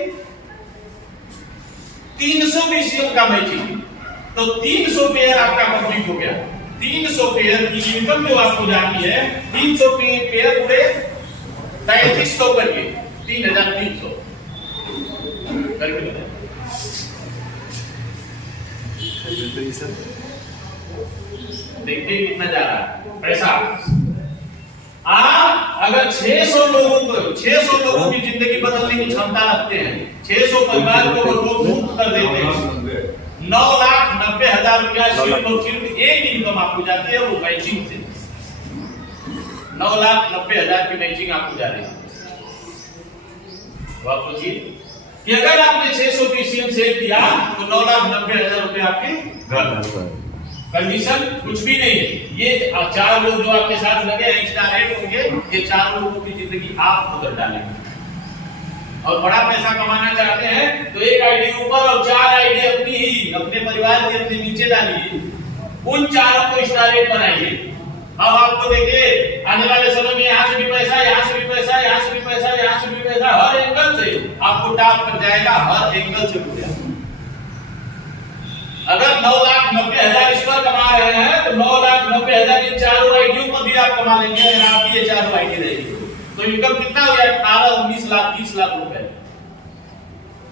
300 बीसीएम का मैचिंग, तो 300 पेयर आपका कंप्लीट हो गया। 300 पेयर की इनकम जो आपको जाती है, 300 पेयर पूरे 3300 करके 3300 करके देखिए कितना जा रहा है पैसा। आप अगर 600 लोगों की जिंदगी बदलने की क्षमता रखते हैं, 600 परिवार को रोग मुक्त कर देते हैं, 9,90,000 रुपया सिर्फ और सिर्फ एक इनकम आपको जाती है, वो मैचिंग से 9,90,000 की मैचिंग आपको जा रही है। तो आप सोचिए कि अगर आपने 600 बीसीएम सेल किया तो 9,90,000 रुपए आपके घर। कंडीशन कुछ भी नहीं है, ये 4 लोग जो आपके साथ लगे हैं स्टार होंगे, ये 4 लोगों की जिंदगी आप बदल डालेंगे। और बड़ा पैसा कमाना चाहते हैं तो एक आईडी ऊपर और 4 आईडी अपनी ही, अपने परिवार के अपने नीचे डालिए। उन चारों को स्टार रेट बनाइए। अब आपको देखिए आने वाले समय में यहाँ से भी पैसा, यहाँ से भी पैसा, यहाँ से भी पैसा, यहाँ से भी पैसा, हर एंगल से आपको टॉप कर जाएगा, हर एंगल से रुपया। अगर 9,90,000 इस पर कमा रहे हैं तो 9,90,000 इन चारों आईडियों पर भी आप कमा लेंगे। अगर आपकी ये चारों आईडी रहेगी तो इनकम कितना हो गया? 18, 19 लाख, 30 लाख रुपए।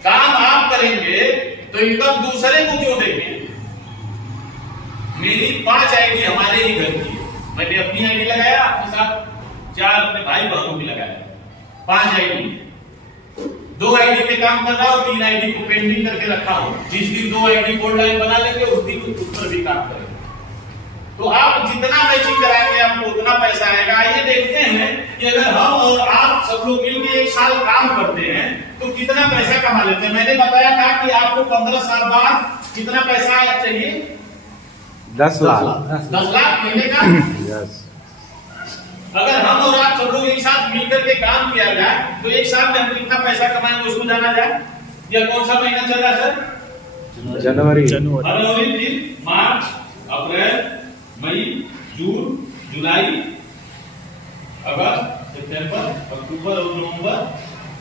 काम आप करेंगे तो इनकम दूसरे को क्यों देंगे? मेरी 5 आईडी हमारे ही घर की है, मैंने अपनी आईडी लगाया, आपके साथ 4 अपने भाई बहनों की लगाया, 5 आईडी, 2 आईडी पे काम कर रहा हूं, 3 आईडी को पेंडिंग करके रखा हूं। जिस दिन 2 आईडी गोल्ड लाइन बना लेंगे उस दिन उस पर भी काम करेंगे। तो आप जितना मैचिंग कराएंगे आपको उतना पैसा आएगा। आइए देखते हैं कि अगर हम और आप सब लोग मिलकर 1 साल काम करते हैं तो कितना पैसा कमा लेते हैं। मैंने बताया था कि आपको 15 साल बाद कितना पैसा आया चाहिए? 10 लाख। 10 लाख महीने का। यस। अगर हम और आप सब लोग एक साथ मिलकर के काम किया जाए तो 1 साल में हम कितना पैसा कमाएंगे उसको जाना जाए। यह कौन सा महीना चल रहा है सर? जनवरी, मार्च, अप्रैल, मई, जून, जुलाई, अगस्त, सितंबर, अक्टूबर और नवंबर,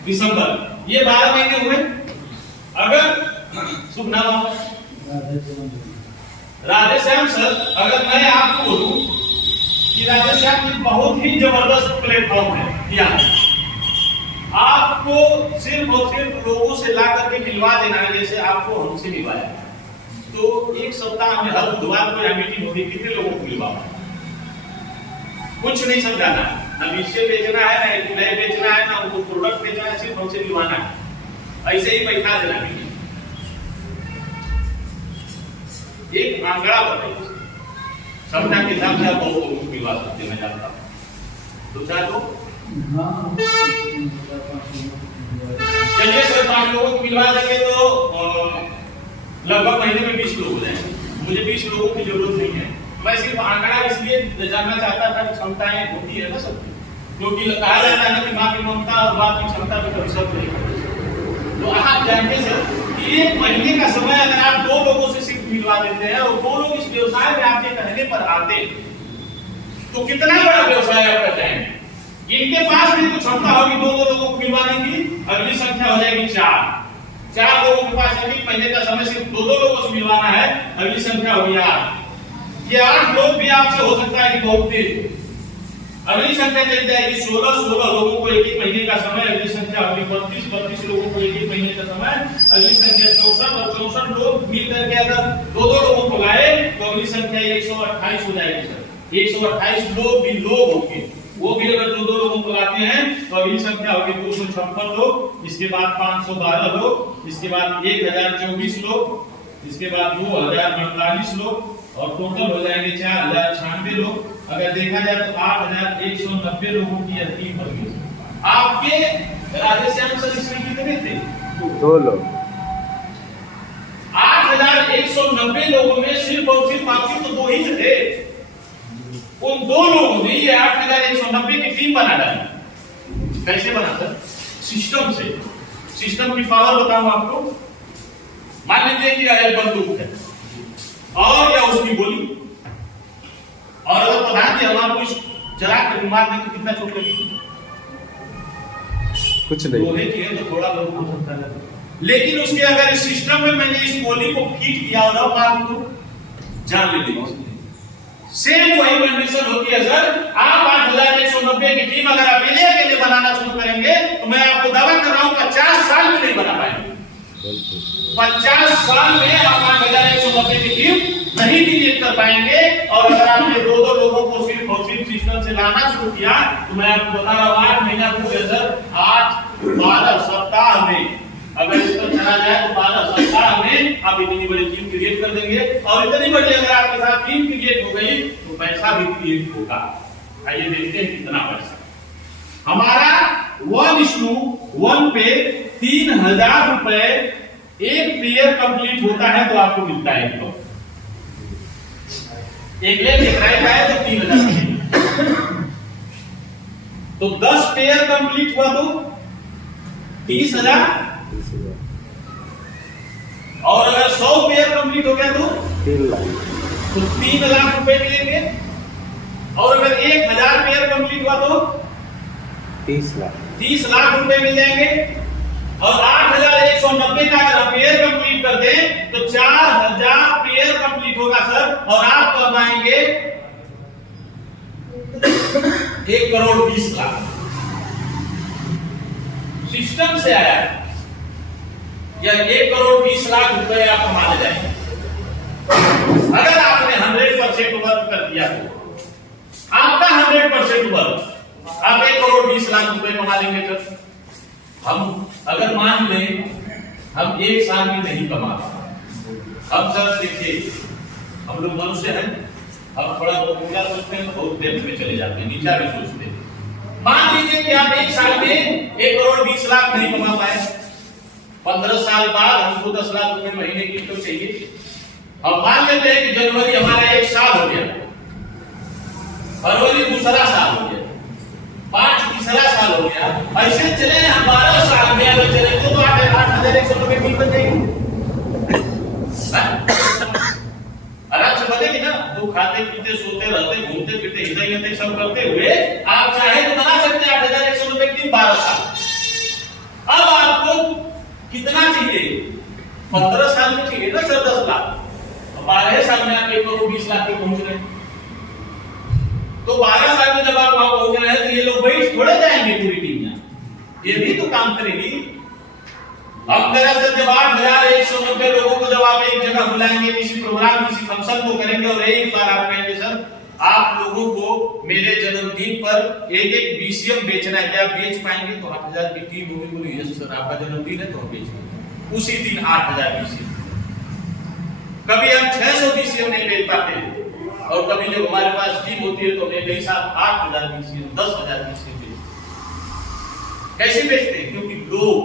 दिसंबर, ये 12 महीने हुए। अगर शुभ नाम राधेश्याम सर, अगर मैं आपको बोलूं कि राधेश्याम एक बहुत ही जबरदस्त प्लेटफॉर्म है, या आपको सिर्फ और सिर्फ लोगों से ला करके मिलवा देना है, जैसे आपको हमसे मिलवाया। तो 1 सप्ताह में हर बुधवार को यह मीटिंग होगी, कितने लोगों को मिलवा? कुछ नहीं समझाना, ना विषय बेचना है, ना नए बेचना है, ना उनको प्रोडक्ट बेचना है, सिर्फ हमसे मिलवाना है। ऐसे ही बैठा देना मीटिंग। एक आंकड़ा बताइए, सप्ताह के हिसाब से आप बहुत लोगों को मिलवा सकते हैं, मैं जानता हूँ। 2-4 लोग, चलिए सर 5 लोगों को मिलवा देंगे तो लगभग महीने में 20 लोग हो जाएंगे। मुझे 20 लोगों की जरूरत नहीं है, मैं सिर्फ आंकड़ा इसलिए जानना चाहता था कि क्षमताएं होती है ना सबकी, क्योंकि कहा जाता है कि मां की ममता और बाप की क्षमता में कभी सब नहीं। तो आप जानते सर कि 1 महीने का समय अगर आप 2 लोगों से सिर्फ मिलवा देते हैं और 2 लोग इस व्यवसाय में आपके कहने पर आते तो कितना बड़ा व्यवसाय आप कर जाएंगे। इनके पास भी कुछ क्षमता होगी 2 लोगों को मिलवाने की, अगली संख्या हो जाएगी 4 लोगों के पास 1 महीने का समय सिर्फ 2 लोगों से मिलवाना है, अगली संख्या होगी 8। ये 8 लोग भी आपसे हो सकता है कि बहुत तेज। अगली संख्या चली जाएगी 16 लोगों को 1 महीने का समय, अगली संख्या होगी 32 लोगों को 1 महीने का समय, अगली संख्या 64 लोग मिल करके अगर 2 लोगों को लाए तो अगली संख्या 128 हो जाएगी सर। 128 लोग भी लोग होंगे, वो भी अगर 2 लोगों को लाते हैं तो अगली संख्या होगी 256 लोग, इसके बाद 512 लोग, इसके बाद 1024 लोग, इसके बाद 2048 लोग और टोटल हो जाएंगे 4096 लोग। अगर देखा जाए तो 8190 लोगों की यह टीम बनी। आपके राधेश्याम सर इसमें कितने थे? 2 लोग। 8190 लोगों में सिर्फ और सिर्फ आपके तो 2 ही थे। उन 2 लोगों ने ये 8190 की टीम बना डाली। कैसे बना सर? सिस्टम से। सिस्टम की पावर बताऊं आपको। मान लीजिए कि यह बंदूक है और या उसकी गोली, और अगर प्रधान जी हम आपको चला कर मार दें तो कितना चोट लगेगी? कुछ नहीं। लोहे की है तो थोड़ा बहुत हो सकता है, लेकिन उसके अगर इस सिस्टम में मैंने इस गोली को फिट किया और मार दूं जान ले लेगी। सेम वही कंडीशन होती है सर। आप 8190 की टीम अगर अकेले बनाना शुरू करेंगे तो मैं आपको दावा कर रहा हूं 50 साल में नहीं बना पाएंगे। 50 साल में आप 8190 की टीम नहीं क्रिएट कर पाएंगे। और अगर आपने 2 लोगों को सिर्फ और सिर्फ सिस्टम से लाना शुरू किया तो मैं आपको बता रहा हूं 8 महीना पूरे सर 12 सप्ताह में अगर इस पर चला जाए तो 12 सप्ताह में आप इतनी बड़ी टीम क्रिएट कर देंगे। और इतनी बड़ी अगर आपके साथ टीम क्रिएट हो गई तो पैसा भी क्रिएट होगा। आइए देखते हैं कितना पैसा हमारा 1:1 पे 3000 रुपए एक पेयर कंप्लीट होता है तो आपको मिलता है। तो एक लेग एक राइट है तो 3000, तो 10 पेयर कंप्लीट हुआ तो 30,000, और अगर 100 पेयर कंप्लीट हो गया तो 3 लाख। तो 3 लाख रुपए मिलेंगे। और अगर 1000 पेयर कंप्लीट हुआ तो 30 लाख 30 लाख रुपए मिल जाएंगे। और 8190 का अगर पेयर कंप्लीट कर दें तो 4000 पेयर कंप्लीट होगा सर, और आप कमाएंगे 1 करोड़ 20 लाख। सिस्टम से आया है या 1 करोड़ 20 लाख रुपए आप कमा ले जाएंगे अगर आपने 100% वर्क कर दिया तो। आपका 100% वर्क आप 1 करोड़ 20 लाख रुपए कमा लेंगे सर। हम अगर मान लें हम 1 साल में नहीं कमा, हम सर देखिए हम लोग मनुष्य हैं, हम थोड़ा बहुत ऊंचा सोचते हैं तो बहुत डेप्थ में चले जाते हैं, नीचा भी सोचते हैं। मान लीजिए कि आप 1 साल में 1 करोड़ 20 लाख नहीं कमा पाए, 15 साल बाद हमको 10 लाख रुपए महीने की तो चाहिए। अब मान लेते हैं कि जनवरी हमारा 1 साल हो गया, फरवरी दूसरा साल हो गया, मार्च तीसरा साल हो गया, ऐसे चले हम 12 साल में अगर चले तो 8100 रुपए बिल बन जाएगी। आराम से बनेगी ना। तो खाते पीते सोते रहते घूमते फिरते हिसाई सब करते हुए आप चाहे तो बना सकते हैं 8100 रुपए की 12 साल। अब आपको कितना चाहिए? 15 साल में चाहिए ना सर 10 लाख, 12 साल में आप 1 करोड़ 20 लाख पे पहुंच रहे हैं। तो 12 साल में जब आप वहां पहुंच रहे हैं तो ये लोग बैठ थोड़े जाएंगे, पूरी टीम ये भी तो काम करेगी। अब तरह से जब 8190 लोगों को जब आप एक जगह बुलाएंगे, किसी प्रोग्राम किसी फंक्शन को करेंगे और एक बार आप कहेंगे सर आप लोगों को मेरे जन्मदिन पर एक बीसीएम बेचना है, क्या आप बेच पाएंगे? तो 8000 की टीम होगी, बोली यस सर आपका जन्मदिन है तो हम बेचेंगे। उसी दिन 8000 बीसीएम। कभी हम 600 बीसीएम नहीं बेच पाते और कभी जब हमारे पास टीम होती है तो हमें पैसा 8000 बीसीएम 10000 बीसीएम कैसे बेचते हैं? क्योंकि लोग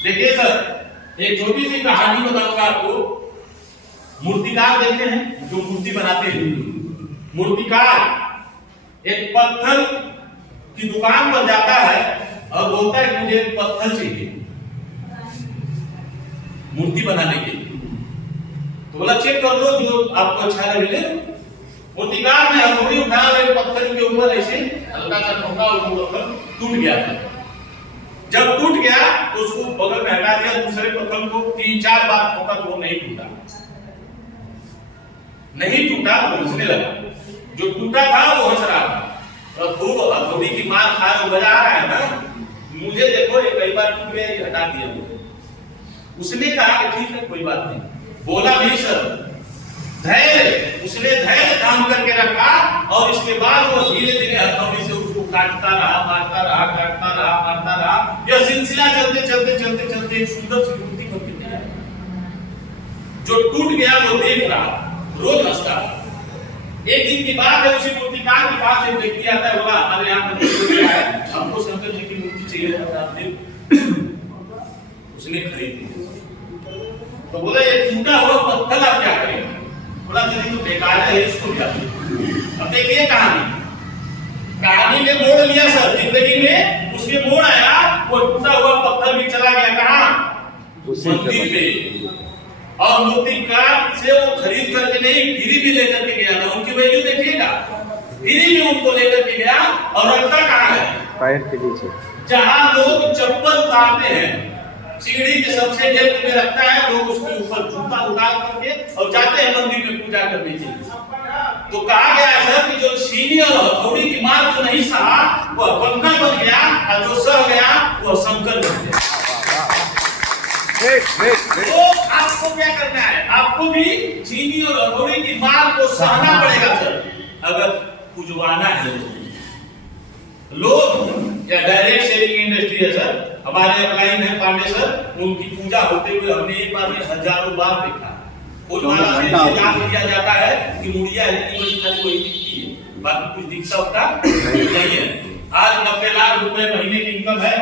देखिए सर एक छोटी सी कहानी बताऊंगा आपको। मूर्तिकार देखते हैं जो मूर्ति बनाते हैं, मूर्तिकार एक पत्थर की दुकान पर जाता है और बोलता है कि मुझे पत्थर चाहिए मूर्ति बनाने के लिए। तो बोला चेक कर लो जो आपको अच्छा लगे। मूर्तिकार ने हथौड़ी उठाया और पत्थर के ऊपर ऐसे हल्का सा ठोका और वो पत्थर टूट गया। जब टूट गया तो उसको बगल में हटा दिया, दूसरे पत्थर को 3-4 बार ठोका तो वो नहीं टूटा, तो हंसने लगा। जो टूटा था वो हंस रहा था और खूब हथौड़ी की मार खा के बजा रहा है ना, मुझे देखो ये कई बार टूट गया, हटा दिया। उसने कहा कि ठीक है कोई बात नहीं। बोला भी सर धैर्य, उसने धैर्य काम करके रखा और इसके बाद वो धीरे धीरे हथौड़ी से उसको काटता रहा, मारता रहा, काटता रहा, मारता रहा। यह सिलसिला चलते चलते चलते चलते एक सुंदर सी मूर्ति बन गई। जो टूट गया वो देख रहा, रोज हंसता। एक दिन की बात है, उसी मूर्तिकार के पास एक व्यक्ति आता है, बोला हमारे यहाँ पर हमको शंकर जी की मूर्ति चाहिए। उसने खरीदी। तो बोला ये टूटा हुआ पत्थर आप क्या करेंगे? बोला चलिए तो बेकार है इसको क्या। अब देखिए कहानी में मोड़ लिया सर, जिंदगी में उसके मोड़ आया। वो टूटा हुआ पत्थर भी चला गया कहाँ? मंदिर पे। और मूर्तिकार से वो खरीद करके नहीं, फ्री भी लेकर के गया था। उनकी वैल्यू देखिएगा, फ्री भी उनको लेकर के गया। और रखता कहाँ है? पैर के नीचे, जहाँ लोग चप्पल उतारते हैं, सीढ़ी के सबसे डेप्थ में रखता है। लोग उसके ऊपर जूता उतार करके और जाते हैं मंदिर में पूजा करने के लिए। तो कहा गया है सर कि जो सीढ़ी और हथौड़ी की मार को नहीं सहा वह पंखा बन गया, और जो सह गया वह शंकर बन गया। तो आपको क्या करना है? आपको भी चीनी और हथौड़ी की मार को सहना पड़ेगा सर, अगर पुजवाना है लोग। या डायरेक्ट सेलिंग इंडस्ट्री है सर, हमारे अपलाइन है पांडे सर, उनकी पूजा होते हुए हमने एक बार में हजारों बार देखा। फूलमाला से याद किया जाता है कि मुड़िया वही दिखती है, बाकी कुछ दिखता होता नहीं है। आज 90 लाख रुपए महीने की इनकम है,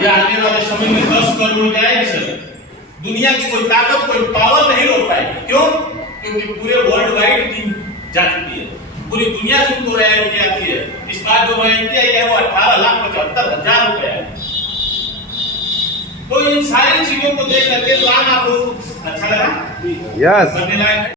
ये आने वाले समय में 10 करोड़ जाएगी सर। दुनिया की कोई ताकत कोई पावर नहीं रोक पाएगी। क्यों? क्योंकि पूरे वर्ल्ड वाइड टीम जा चुकी है, पूरी दुनिया से उनको रॉयल्टी आती है। इस बार जो रॉयल्टी आई है वो 18,75,000 रुपए है। तो इन सारी चीजों को देख करके प्लान आपको अच्छा लगा? यस।